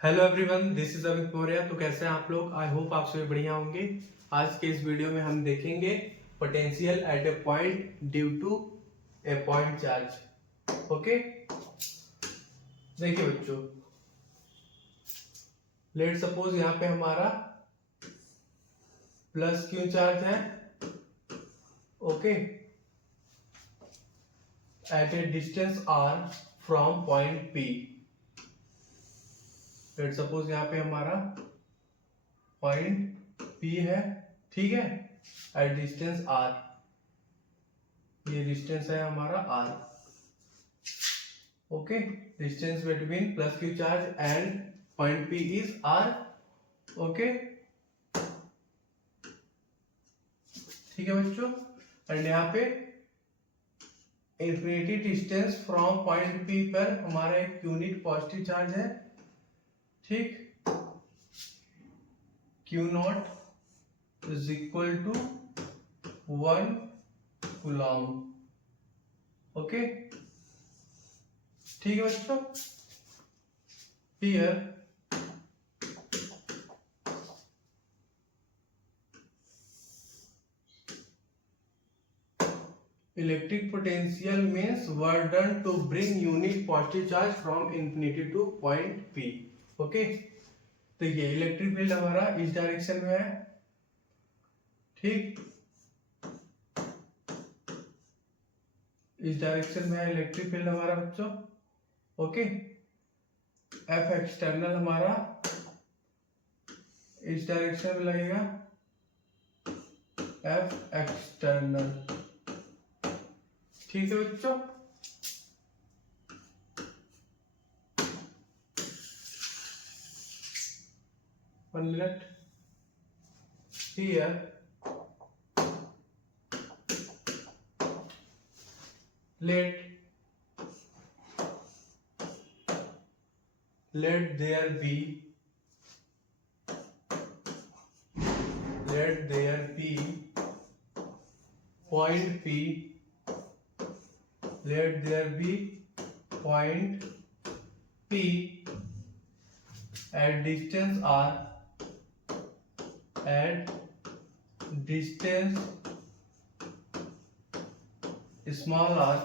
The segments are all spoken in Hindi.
Hello everyone, this is Amit Maurya. तो कैसे हैं आप लोग? आई होप आप सभी बढ़िया होंगे। आज के इस वीडियो में हम देखेंगे potential at a point due to a point charge. Okay, देखिए बच्चों, लेट सपोज यहाँ पे हमारा प्लस क्यू चार्ज है। Okay, at a distance r from point P. Let suppose यहाँ पे हमारा पॉइंट P है, ठीक है, एट डिस्टेंस R। ये डिस्टेंस है हमारा R। Okay, distance between plus Q charge and point P is R। Okay, ठीक है बच्चों। एंड यहाँ पे infinity distance from point P पर हमारा एक यूनिट पॉजिटिव चार्ज है, ठीक। Q not is equal to 1 coulomb. Okay, ठीक है बच्चों। Here electric potential means work done to bring unit positive charge from infinity to point P। Okay, तो ये इलेक्ट्रिक फील्ड हमारा इस डायरेक्शन में है, ठीक। इस डायरेक्शन में है इलेक्ट्रिक फील्ड हमारा बच्चों। ओके, F एक्सटर्नल हमारा इस डायरेक्शन में लगेगा, F एक्सटर्नल, ठीक है बच्चों। One minute. Here let there be point P, let there be point P at distance R, at distance small r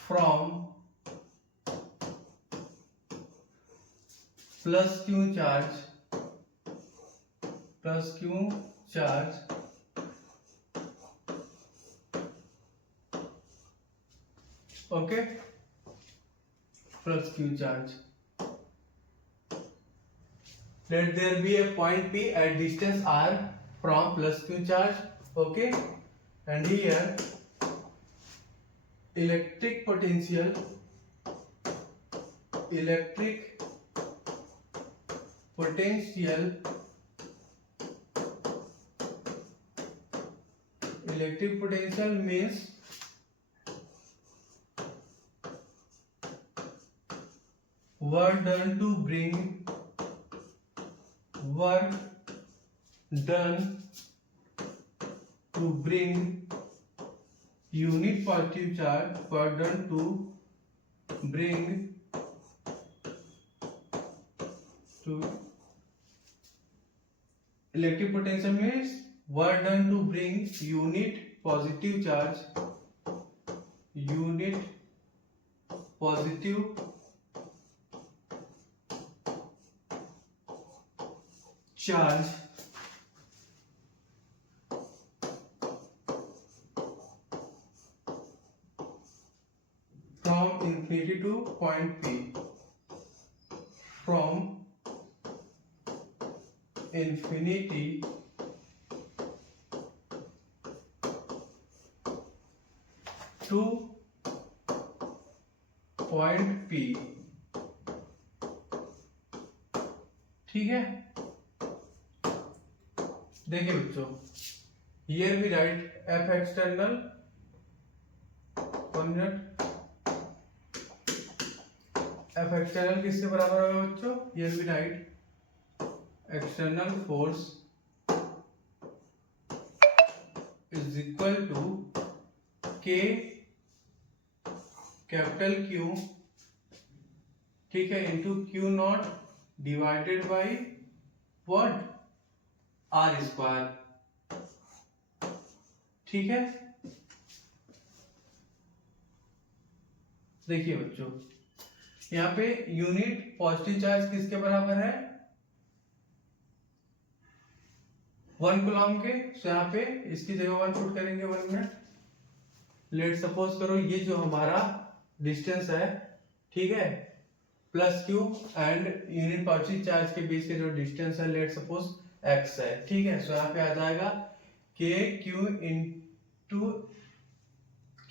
from plus Q charge okay, plus Q charge. Let there be a point P at distance r from plus Q charge. Okay, and here electric potential means work done to bring unit positive charge, work done to bring to electric potential means work done to bring unit positive charge from infinity to point P, from infinity to point P, ठीक है। देखिए बच्चों, here we write F external, 1 minute. F external किसके बराबर होगा बच्चों? Here we write external force is equal to K, capital Q ठीक है, into Q not divided by what, r square. ठीक है, देखिए बच्चों यहाँ पे यूनिट पॉजिटिव चार्ज किसके बराबर है, 1 कूलम के। तो यहाँ पे इसकी जगह 1 पुट करेंगे 1 मिनट। लेट सपोज करो ये जो हमारा डिस्टेंस है, ठीक है, plus Q and unit positive charge के बीच के जो डिस्टेंस है लेट सपोज x है, ठीक है। सो यहाँ पे आ जाएगा k q into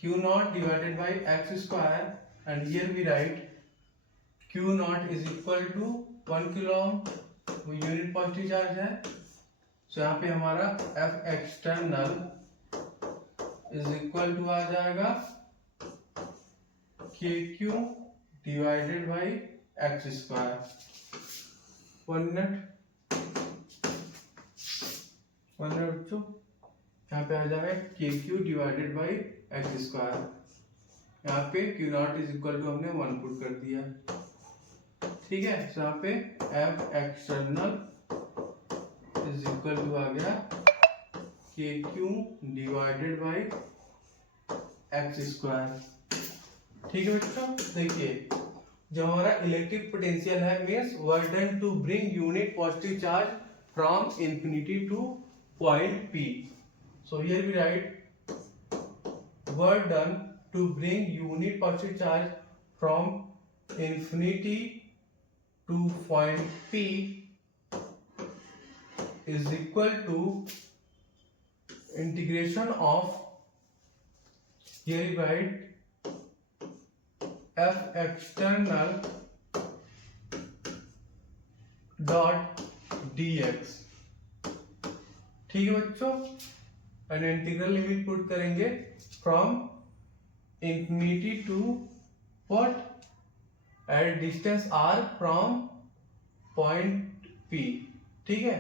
Q not divided by x square and here we write Q nought is equal to 1 coulomb, वो यूनिट पॉजिटिव चार्ज है। सो यहाँ पे हमारा F external is equal to आ जाएगा K Q divided by x square. 1 minute बच्चों, यहाँ पे आ जाएगा K Q divided by x square. यहाँ पे Q nought is equal to हमने 1 पुट कर दिया, ठीक है। तो यहाँ पे F external is equal to आ गया K Q divided by x square, ठीक है बच्चों। देखिए जो हमारा इलेक्ट्रिक पोटेंशियल है means work done to bring unit positive charge from infinity to point P। So here we write work done to bring unit positive charge from infinity to point P is equal to integration of, here you write F external dot dx, ठीक है बच्चों। एंड इंटीग्रल लिमिट पुट करेंगे from infinity to what, at distance r from point P, ठीक है,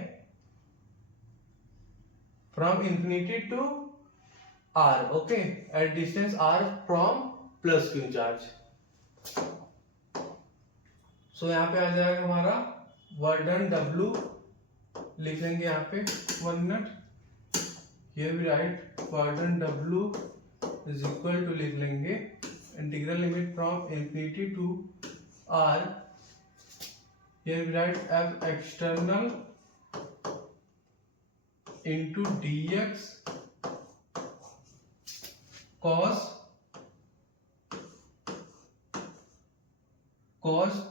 from infinity to r, okay, at distance r from plus q charge। so यहाँ पे आ जाएगा हमारा वर्क डन W, लिख लेंगे यहाँ पे 1 minute. here we write work done W is equal to, लिख लेंगे integral limit from infinity to r, here we write F external into dx cos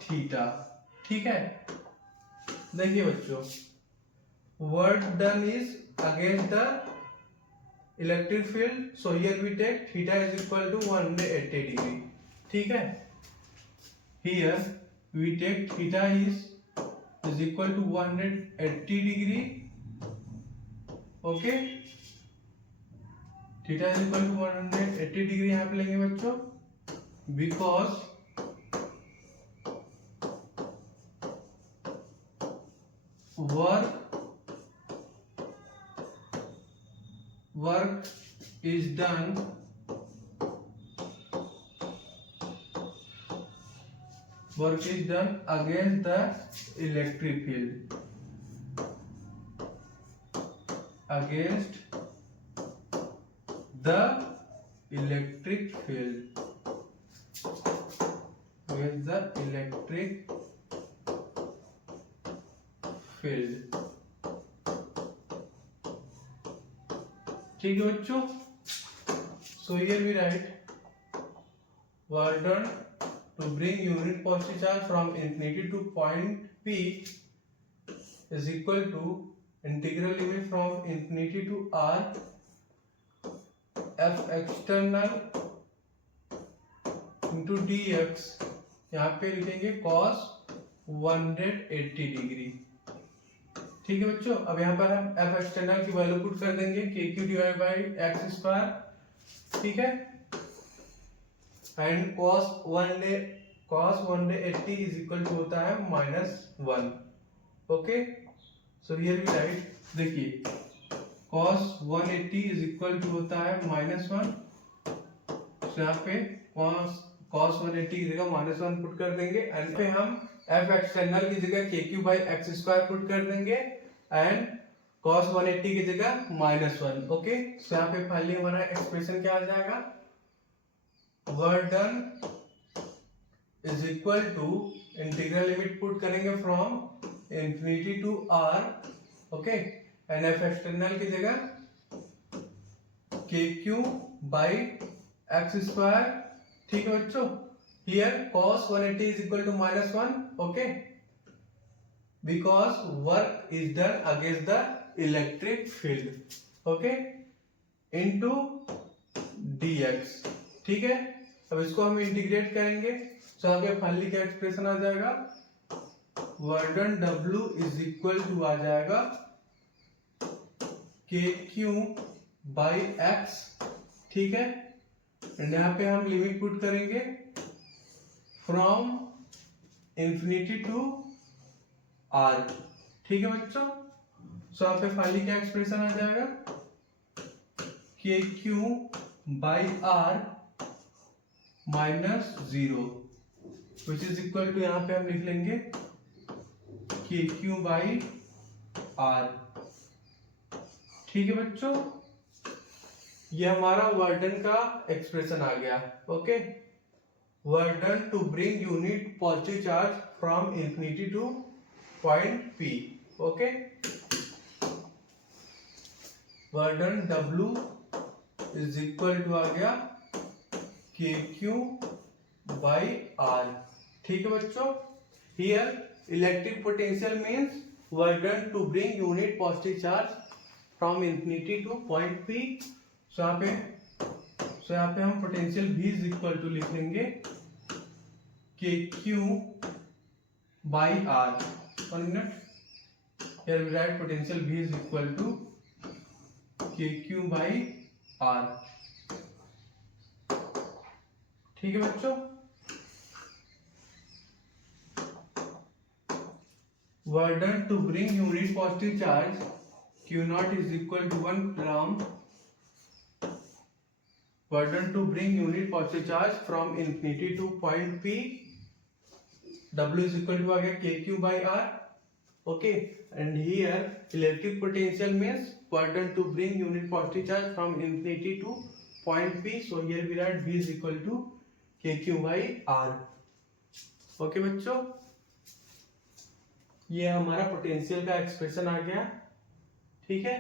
theta, ठीक है। देखिए बच्चों work done is against the electric field, so here we take theta is equal to 180 degree, ठीक है। Here we take theta is equal to 180 degree, okay. Theta is equal to 180 degree यहाँ पे लेंगे बच्चों, because work is done against the electric field, against the electric field, against the electric field, ठीक है बच्चों। so here we write work done to bring unit positive charge from infinity to point P is equal to integral limit from infinity to r F external into dx, यहाँ पे लिखेंगे cos 180 डिग्री, ठीक है बच्चों। अब यहाँ पर हम F एक्सटर्नल की वैल्यू पुट कर देंगे k q divide by x square, ठीक है, and cos 180 is equal to होता है -1, okay. So here we write, देखिए cos 180 इज इक्वल टू होता है -1, तो यहाँ पे cos 180 की जगह -1 पुट कर देंगे एंड पे हम f एक्सटर्नल की जगह kq by x square put कर देंगे एंड cos 180 की जगह -1। ओके, तो यहाँ पे फाइनली हमारा एक्सप्रेशन क्या आ जाएगा, work done is equal to integral limit put करेंगे from infinity to r, okay, and f external की जगह kq बाई एक्स स्क्वायर। ठीक है बच्चों, here cos 180 is equal to -1, okay, because work is done against the electric field, okay, into dx। ठीक है, अब इसको हम इंटीग्रेट करेंगे तो आगे फाइनली क्या एक्सप्रेशन आ जाएगा, work done W is equal to आ जाएगा kq बाई एक्स। ठीक है, एंड यहाँ पे हम लिमिट पुट करेंगे फ्रॉम इंफिनिटी टू r। ठीक है बच्चों, सो यहाँ पे फाइनली क्या एक्सप्रेशन आ जाएगा, kq by r -0 which is equal to, यहाँ पे हम लिख लेंगे kq बाई r। ठीक है बच्चों, ये हमारा वर्क डन का एक्सप्रेशन आ गया। Okay, work done to bring unit positive charge from infinity to point P। Okay, work done W is equal to आ गया kq बाई r। ठीक है बच्चों, here electric potential means work done to bring unit positive charge from infinity to point P। So यहाँ पे हम potential V is equal to लिख लेंगे kq by r। 1 minute, here we write potential V is equal to kq by r। ठीक है बच्चों, work done to bring unit positive charge q not is equal to 1 coulomb. Work done to bring unit positive charge from infinity to point P, W is equal to आ गया kq by r। Okay, and here electric potential means work done to bring unit positive charge from infinity to point P, so here we write V is equal to kq by r। Okay बच्चों, ये हमारा पोटेंशियल का एक्सप्रेशन आ गया। ठीक है,